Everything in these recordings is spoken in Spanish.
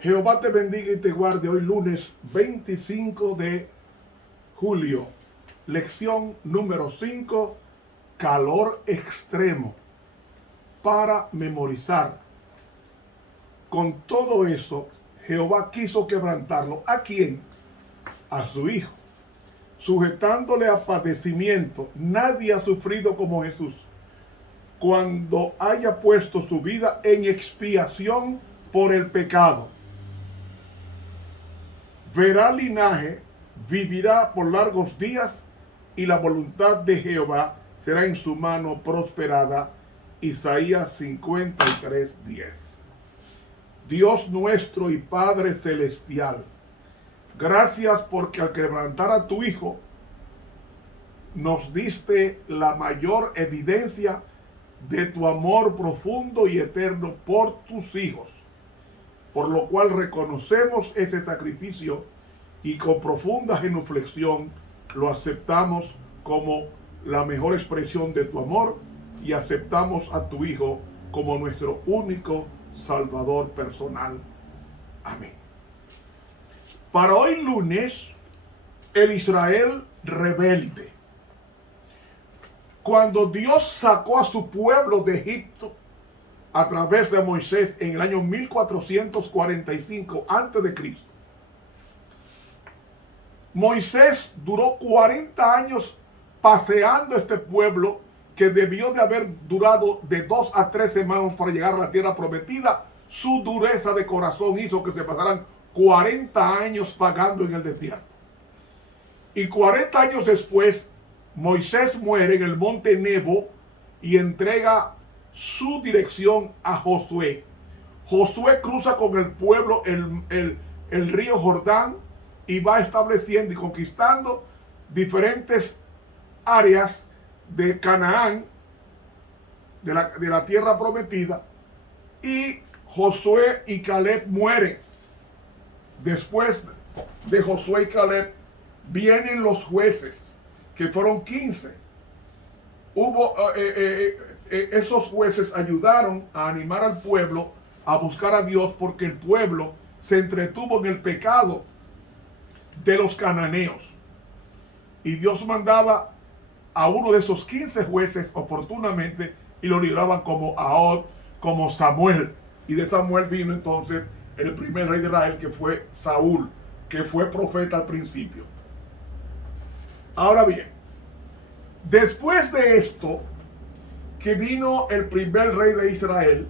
Jehová te bendiga y te guarde hoy lunes 25 de julio. Lección número 5, calor extremo. Para memorizar. Con todo eso, Jehová quiso quebrantarlo. ¿A quién? A su Hijo, sujetándole a padecimiento. Nadie ha sufrido como Jesús, cuando haya puesto su vida en expiación por el pecado. Verá linaje, vivirá por largos días, y la voluntad de Jehová será en su mano prosperada. Isaías 53:10. Dios nuestro y Padre celestial, gracias porque al quebrantar a tu Hijo, nos diste la mayor evidencia de tu amor profundo y eterno por tus hijos, por lo cual reconocemos ese sacrificio y con profunda genuflexión lo aceptamos como la mejor expresión de tu amor, y aceptamos a tu Hijo como nuestro único Salvador personal. Amén. Para hoy lunes, el Israel rebelde. Cuando Dios sacó a su pueblo de Egipto a través de Moisés en el año 1445 a.C., Moisés duró 40 años paseando este pueblo, que debió de haber durado de 2 a 3 semanas para llegar a la tierra prometida. Su dureza de corazón hizo que se pasaran 40 años vagando en el desierto. Y 40 años después, Moisés muere en el monte Nebo y entrega su dirección a Josué. Josué cruza con el pueblo el río Jordán y va estableciendo y conquistando diferentes áreas de Canaán, de la tierra prometida. Y Josué y Caleb mueren. Después de Josué y Caleb vienen los jueces, que fueron 15. Esos jueces ayudaron a animar al pueblo a buscar a Dios, porque el pueblo se entretuvo en el pecado de los cananeos. Y Dios mandaba a uno de esos 15 jueces oportunamente y lo libraban, como Ahod, como Samuel. Y de Samuel vino entonces el primer rey de Israel, que fue Saúl, que fue profeta al principio. Ahora bien, después de esto, que vino el primer rey de Israel,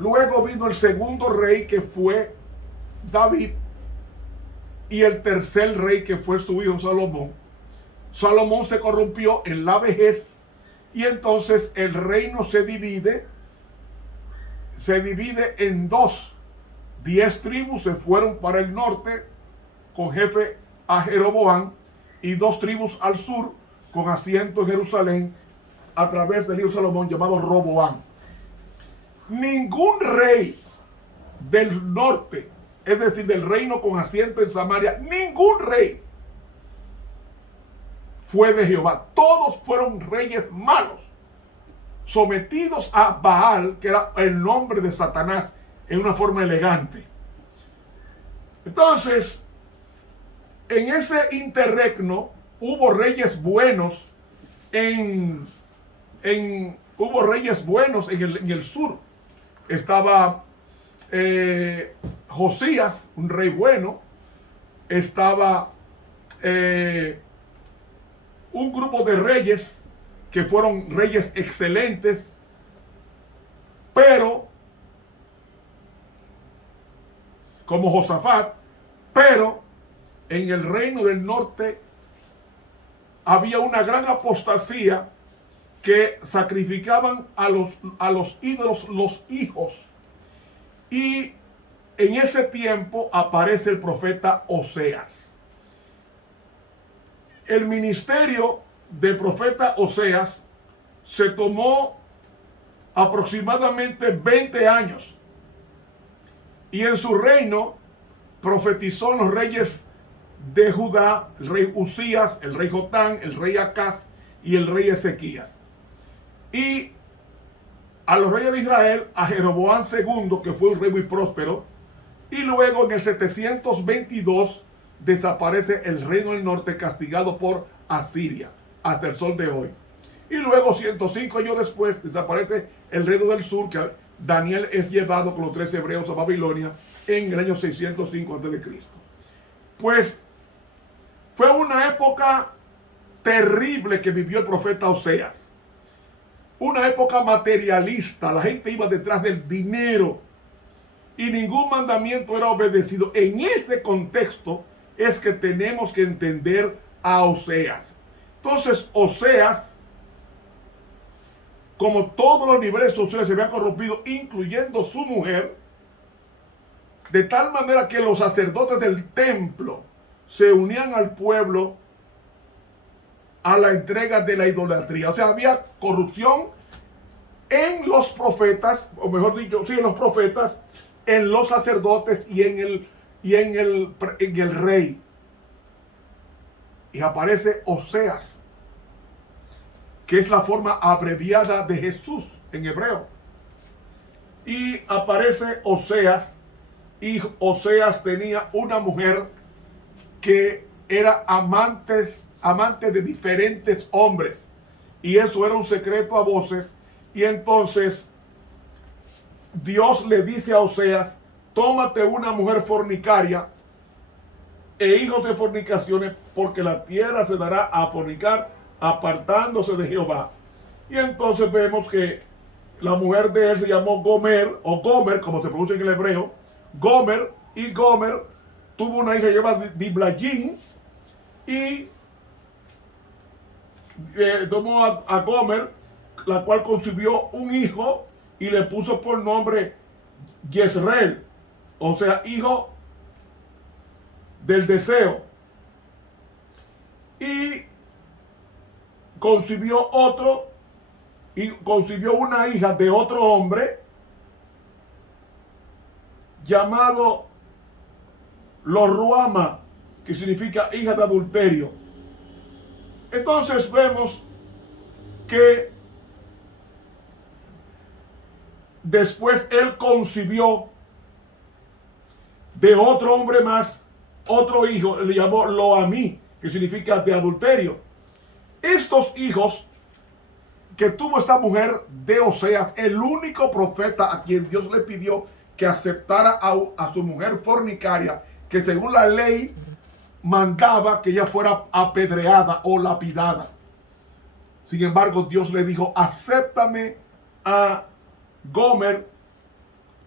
luego vino el segundo rey, que fue David, y el tercer rey, que fue su hijo Salomón. Salomón se corrompió en la vejez, y entonces el reino se divide en dos. 10 tribus se fueron para el norte con jefe a Jeroboam, y 2 tribus al sur con asiento en Jerusalén a través del hijo Salomón, llamado Roboam. Ningún rey del norte, es decir, del reino con asiento en Samaria, ningún rey fue de Jehová. Todos fueron reyes malos, sometidos a Baal, que era el nombre de Satanás en una forma elegante. Entonces, en ese interregno hubo reyes buenos en el sur. Estaba Josías, un rey bueno. Estaba un grupo de reyes que fueron reyes excelentes, pero como Josafat. Pero en el reino del norte había una gran apostasía, que sacrificaban a los ídolos los hijos. Y en ese tiempo aparece el profeta Oseas. El ministerio del profeta Oseas se tomó aproximadamente 20 años. Y en su reino profetizó los reyes de Judá, el rey Usías, el rey Jotán, el rey Acaz y el rey Ezequías. Y a los reyes de Israel, a Jeroboam II, que fue un rey muy próspero, Y luego en el 722 desaparece el reino del norte castigado por Asiria hasta el sol de hoy. Y luego 105 años después desaparece el reino del sur, que Daniel es llevado con los 3 hebreos a Babilonia en el año 605 a.C. Pues fue una época terrible que vivió el profeta Oseas. Una época materialista, la gente iba detrás del dinero y ningún mandamiento era obedecido. En este contexto es que tenemos que entender a Oseas. Entonces, Oseas, como todos los niveles sociales se habían corrompido, incluyendo su mujer, de tal manera que los sacerdotes del templo se unían al pueblo a la entrega de la idolatría. O sea, había corrupción en los profetas, o mejor dicho, sí, en los profetas, en los sacerdotes y en el rey. Y aparece Oseas, que es la forma abreviada de Jesús en hebreo. Y aparece Oseas, y Oseas tenía una mujer que era amante de diferentes hombres. Y eso era un secreto a voces. Y entonces Dios le dice a Oseas: tómate una mujer fornicaria e hijos de fornicaciones, porque la tierra se dará a fornicar, apartándose de Jehová. Y entonces vemos que la mujer de él se llamó Gomer, o Gomer, como se pronuncia en el hebreo, Gomer, y Gomer tuvo una hija llamada Diblaim, y tomó a Gomer, la cual concibió un hijo y le puso por nombre Jezreel, o sea, hijo del deseo. Y concibió otro, y concibió una hija de otro hombre llamado Lo-ruama, que significa hija de adulterio. Entonces vemos que después él concibió de otro hombre más, otro hijo, le llamó Lo-amí, que significa de adulterio. Estos hijos que tuvo esta mujer de Oseas, el único profeta a quien Dios le pidió que aceptara a su mujer fornicaria, que según la ley mandaba que ella fuera apedreada o lapidada. Sin embargo, Dios le dijo: acéptame a Gomer,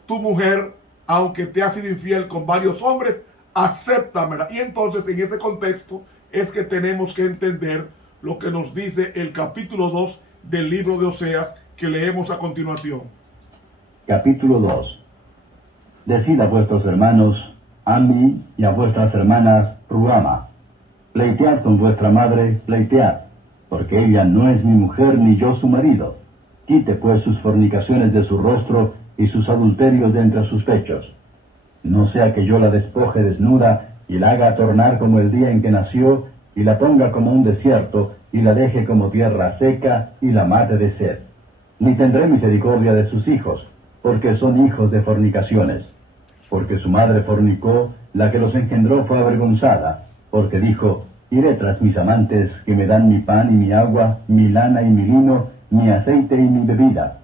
tu mujer, aunque te ha sido infiel con varios hombres, acéptamela. Y entonces en ese contexto es que tenemos que entender lo que nos dice el capítulo 2 del libro de Oseas, que leemos a continuación. Capítulo 2. Decid a vuestros hermanos, Ami, y a vuestras hermanas, Ruama. Pleitead con vuestra madre, pleitead, porque ella no es mi mujer ni yo su marido. Quite pues sus fornicaciones de su rostro y sus adulterios de entre sus pechos. No sea que yo la despoje desnuda y la haga tornar como el día en que nació, y la ponga como un desierto, y la deje como tierra seca, y la mate de sed. Ni tendré misericordia de sus hijos, porque son hijos de fornicaciones. Porque su madre fornicó, la que los engendró fue avergonzada, porque dijo: iré tras mis amantes, que me dan mi pan y mi agua, mi lana y mi lino, mi aceite y mi bebida.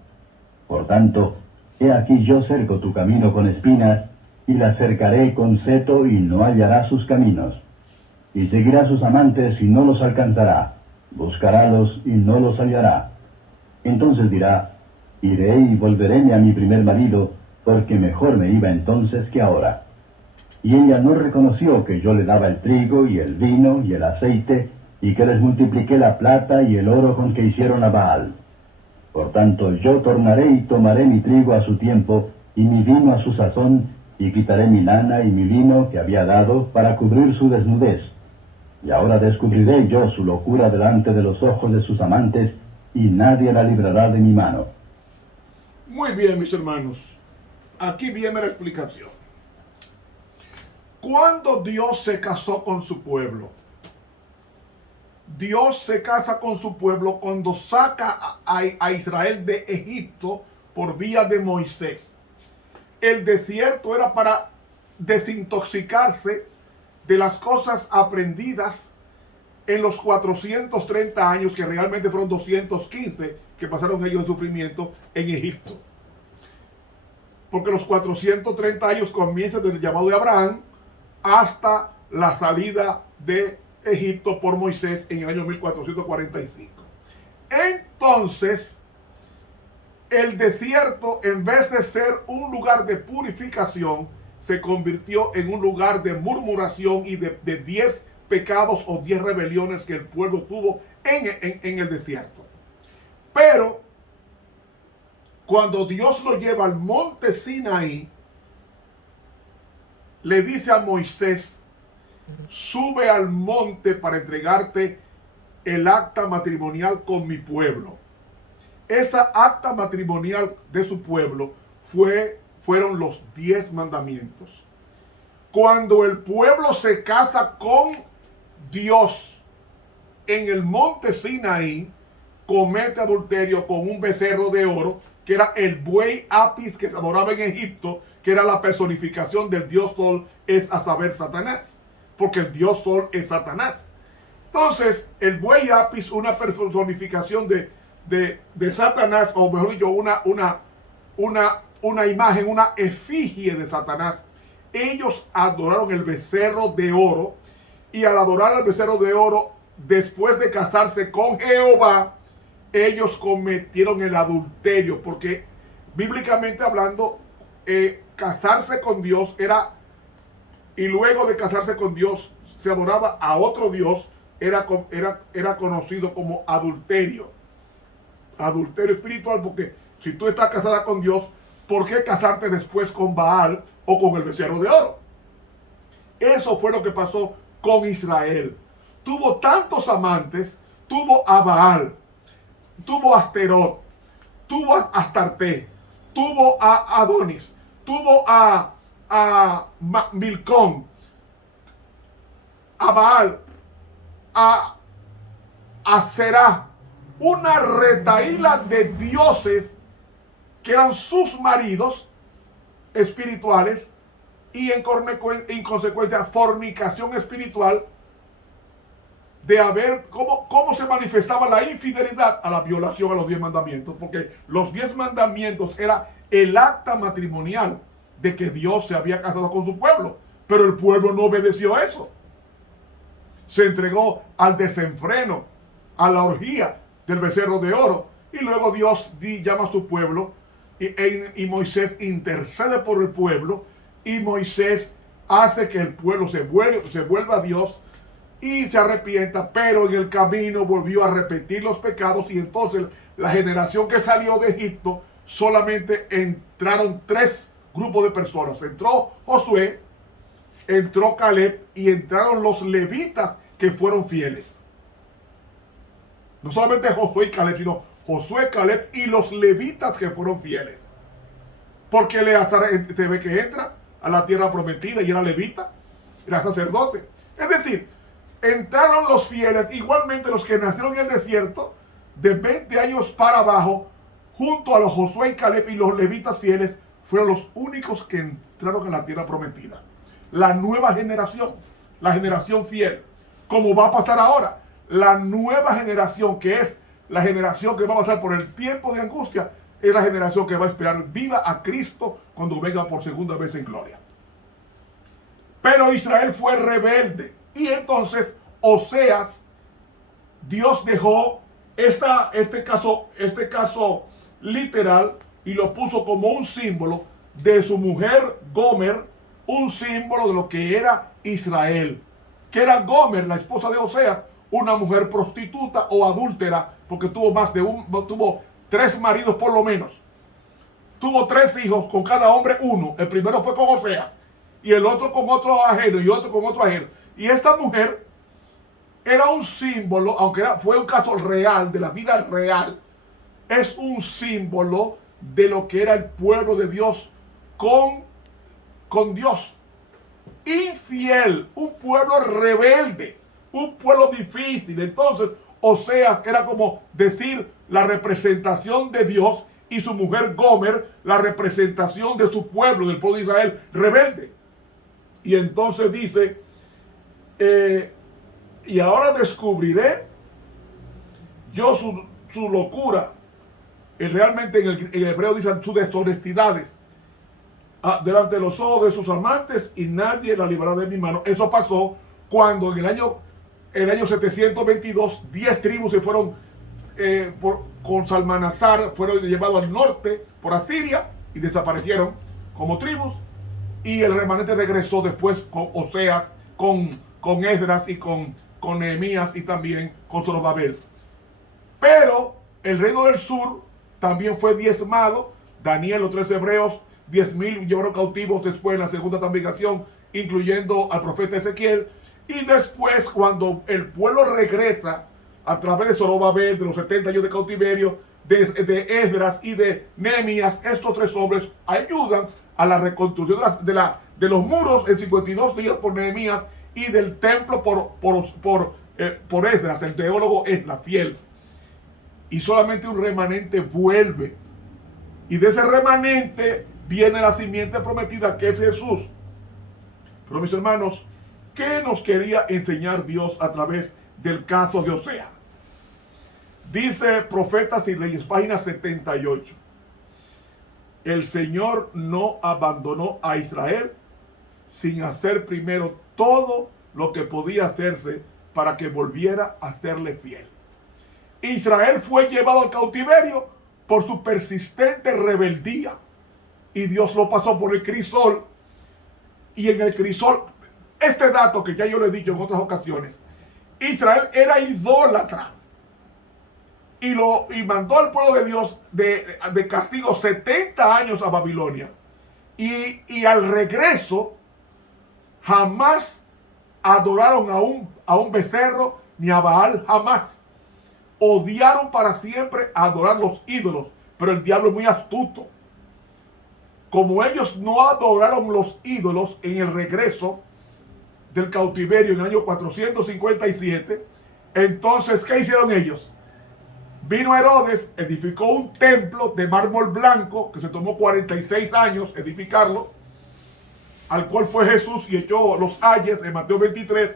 Por tanto, he aquí yo cerco tu camino con espinas, y la cercaré con seto, y no hallará sus caminos. Y seguirá sus amantes, y no los alcanzará. Buscarálos, y no los hallará. Entonces dirá: iré y volveréme a mi primer marido, porque mejor me iba entonces que ahora. Y ella no reconoció que yo le daba el trigo, y el vino, y el aceite, y que les multipliqué la plata y el oro con que hicieron a Baal. Por tanto, yo tornaré y tomaré mi trigo a su tiempo, y mi vino a su sazón, y quitaré mi lana y mi lino que había dado para cubrir su desnudez. Y ahora descubriré yo su locura delante de los ojos de sus amantes, y nadie la librará de mi mano. Muy bien, mis hermanos. Aquí viene la explicación. Cuando Dios se casó con su pueblo, Dios se casa con su pueblo cuando saca a Israel de Egipto por vía de Moisés. El desierto era para desintoxicarse de las cosas aprendidas en los 430 años, que realmente fueron 215 que pasaron ellos de sufrimiento en Egipto. Porque los 430 años comienzan desde el llamado de Abraham hasta la salida de Egipto por Moisés en el año 1445. Entonces, el desierto, en vez de ser un lugar de purificación, se convirtió en un lugar de murmuración y de 10 pecados o 10 rebeliones que el pueblo tuvo en el desierto. Pero cuando Dios lo lleva al monte Sinaí, le dice a Moisés: sube al monte para entregarte el acta matrimonial con mi pueblo. Esa acta matrimonial de su pueblo fueron los 10 mandamientos. Cuando el pueblo se casa con Dios en el monte Sinaí, comete adulterio con un becerro de oro, que era el buey Apis que se adoraba en Egipto, que era la personificación del dios Sol, es a saber Satanás, porque el dios Sol es Satanás. Entonces, el buey Apis, una personificación de Satanás, o mejor dicho, una imagen, una efigie de Satanás. Ellos adoraron el becerro de oro, y al adorar al becerro de oro, después de casarse con Jehová, ellos cometieron el adulterio, porque bíblicamente hablando, casarse con Dios era, y luego de casarse con Dios se adoraba a otro Dios, era conocido como adulterio. Adulterio espiritual, porque si tú estás casada con Dios, ¿por qué casarte después con Baal o con el becerro de oro? Eso fue lo que pasó con Israel. Tuvo tantos amantes, tuvo a Baal, tuvo a Asterot, tuvo a Astarte, tuvo a Adonis, tuvo a Milcón, a Baal, a Será, una retahíla de dioses que eran sus maridos espirituales, y en consecuencia fornicación espiritual, de ver cómo se manifestaba la infidelidad a la violación a los 10 mandamientos, porque los 10 mandamientos era el acta matrimonial de que Dios se había casado con su pueblo, pero el pueblo no obedeció eso. Se entregó al desenfreno, a la orgía del becerro de oro, y luego Dios llama a su pueblo, y Moisés intercede por el pueblo, y Moisés hace que el pueblo se vuelva a Dios y se arrepienta, pero en el camino volvió a repetir los pecados, y entonces la generación que salió de Egipto solamente entraron 3 grupos de personas. Entró Josué, entró Caleb y entraron los levitas que fueron fieles. No solamente Josué y Caleb, sino Josué, Caleb y los levitas que fueron fieles. Porque Eleazar se ve que entra a la tierra prometida y era levita, era sacerdote. Es decir, entraron los fieles, igualmente los que nacieron en el desierto, de 20 años para abajo, junto a los Josué y Caleb y los levitas fieles, fueron los únicos que entraron en la tierra prometida. La nueva generación, la generación fiel, como va a pasar ahora. La nueva generación, que es la generación que va a pasar por el tiempo de angustia, es la generación que va a esperar viva a Cristo cuando venga por segunda vez en gloria. Pero Israel fue rebelde, y entonces Oseas, Dios dejó este caso literal y lo puso como un símbolo de su mujer Gomer, un símbolo de lo que era Israel, que era Gomer, la esposa de Oseas, una mujer prostituta o adúltera, porque tuvo 3 maridos por lo menos. Tuvo 3 hijos, con cada hombre uno. El primero fue con Oseas, y el otro con otro ajeno, y otro con otro ajeno. Y esta mujer era un símbolo, aunque fue un caso real, de la vida real, es un símbolo de lo que era el pueblo de Dios con Dios. Infiel, un pueblo rebelde, un pueblo difícil. Entonces, Oseas era como decir la representación de Dios, y su mujer Gomer la representación de su pueblo, del pueblo de Israel rebelde. Y entonces dice, y ahora descubriré yo su locura. Realmente en el hebreo dicen sus deshonestidades delante de los ojos de sus amantes, y nadie la librará de mi mano. Eso pasó cuando en el año 722 10 tribus se fueron con Salmanasar, fueron llevados al norte por Asiria y desaparecieron como tribus, y el remanente regresó después con Oseas, con Esdras y con Nehemías, y también con Zorobabel. Pero el reino del sur también fue diezmado. Daniel, los 3 hebreos, 10,000 llevaron cautivos después en la segunda navegación, incluyendo al profeta Ezequiel. Y después, cuando el pueblo regresa a través de Zorobabel, de los 70 años de cautiverio, de Esdras y de Nehemías, estos 3 hombres ayudan a la reconstrucción de los muros en 52 días por Nehemías, y del templo por Esdras, el teólogo Esdras, fiel. Y solamente un remanente vuelve. Y de ese remanente viene la simiente prometida, que es Jesús. Pero mis hermanos, ¿qué nos quería enseñar Dios a través del caso de Osea? Dice Profetas y Reyes, página 78. El Señor no abandonó a Israel sin hacer primero todo lo que podía hacerse para que volviera a serle fiel. Israel fue llevado al cautiverio por su persistente rebeldía, y Dios lo pasó por el crisol. Y en el crisol, este dato que ya yo le he dicho en otras ocasiones, Israel era idólatra, y mandó al pueblo de Dios de castigo 70 años a Babilonia, y al regreso jamás adoraron a un becerro ni a Baal, jamás. Odiaron para siempre a adorar los ídolos, pero el diablo es muy astuto. Como ellos no adoraron los ídolos en el regreso del cautiverio en el año 457, entonces, ¿qué hicieron ellos? Vino Herodes, edificó un templo de mármol blanco que se tomó 46 años edificarlo, al cual fue Jesús y echó los ayes en Mateo 23.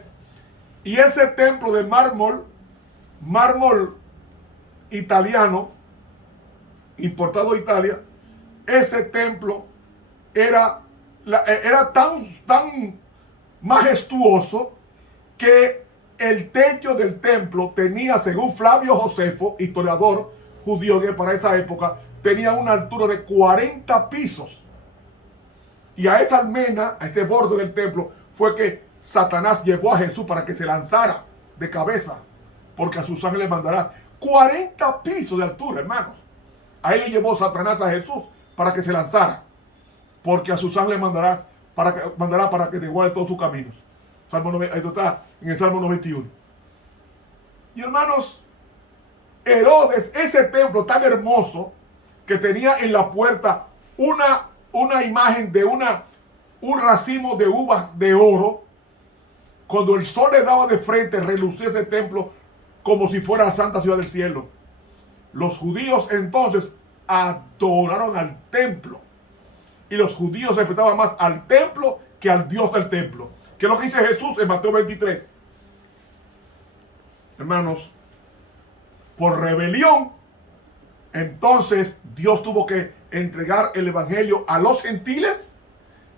Y ese templo de mármol italiano, importado de Italia, ese templo era tan majestuoso que el techo del templo tenía, según Flavio Josefo, historiador judío que para esa época, tenía una altura de 40 pisos. Y a esa almena, a ese borde del templo, fue que Satanás llevó a Jesús para que se lanzara de cabeza, porque a sus ángeles le mandará 40 pisos de altura, hermanos. Ahí le llevó Satanás a Jesús para que se lanzara, porque a sus ángeles mandará para que te guarde todos sus caminos. Esto está en el Salmo 91. Y hermanos, Herodes, ese templo tan hermoso que tenía en la puerta una imagen de un racimo de uvas de oro, cuando el sol le daba de frente, relucía ese templo como si fuera la santa ciudad del cielo. Los judíos entonces adoraron al templo, y los judíos respetaban más al templo que al Dios del templo, que es lo que dice Jesús en Mateo 23. Hermanos, por rebelión, entonces Dios tuvo que entregar el evangelio a los gentiles,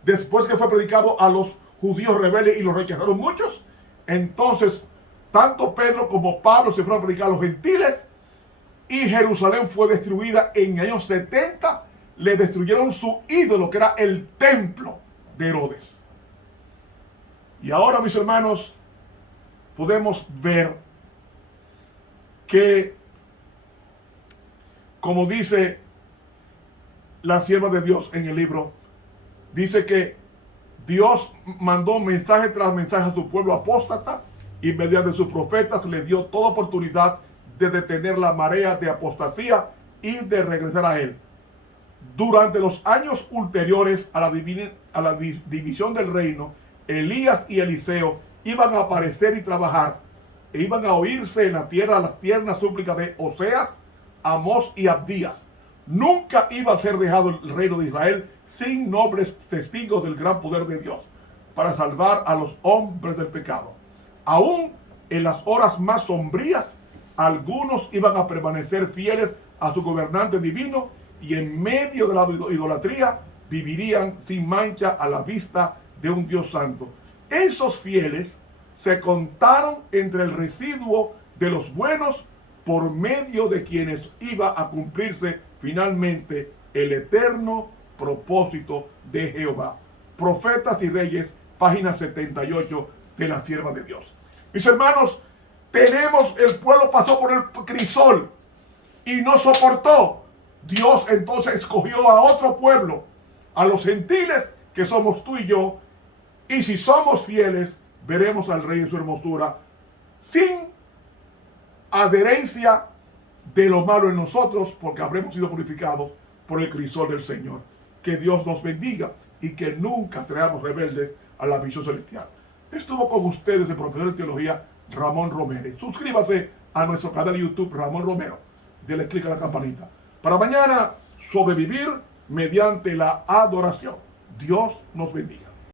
después que fue predicado a los judíos rebeldes y lo rechazaron muchos. Entonces tanto Pedro como Pablo se fueron a predicar a los gentiles, y Jerusalén fue destruida en el año 70. Le destruyeron su ídolo, que era el templo de Herodes. Y ahora, mis hermanos, podemos ver que, como dice la sierva de Dios en el libro, dice que Dios mandó mensaje tras mensaje a su pueblo apóstata, y mediante sus profetas le dio toda oportunidad de detener la marea de apostasía y de regresar a él. Durante los años ulteriores a la división del reino, Elías y Eliseo iban a aparecer y trabajar, e iban a oírse en la tierra las tiernas súplicas de Oseas, Amós y Abdías. Nunca iba a ser dejado el reino de Israel sin nobles testigos del gran poder de Dios. para salvar a los hombres del pecado. Aún en las horas más sombrías, algunos iban a permanecer fieles a su gobernante divino y en medio de la idolatría vivirían sin mancha a la vista de un Dios santo. Esos fieles se contaron entre el residuo de los buenos por medio de quienes iba a cumplirse finalmente el eterno propósito de Jehová. Profetas y Reyes, página 78 de la Sierva de Dios. Mis hermanos, el pueblo pasó por el crisol y no soportó. Dios entonces escogió a otro pueblo, a los gentiles que somos tú y yo, y si somos fieles, veremos al Rey en su hermosura, sin adherencia de lo malo en nosotros, porque habremos sido purificados por el crisol del Señor. Que Dios nos bendiga y que nunca seamos rebeldes a la visión celestial. Estuvo con ustedes el profesor de teología Ramón Romero. Suscríbase a nuestro canal de YouTube Ramón Romero. Dele clic a la campanita. Para mañana, sobrevivir mediante la adoración. Dios nos bendiga.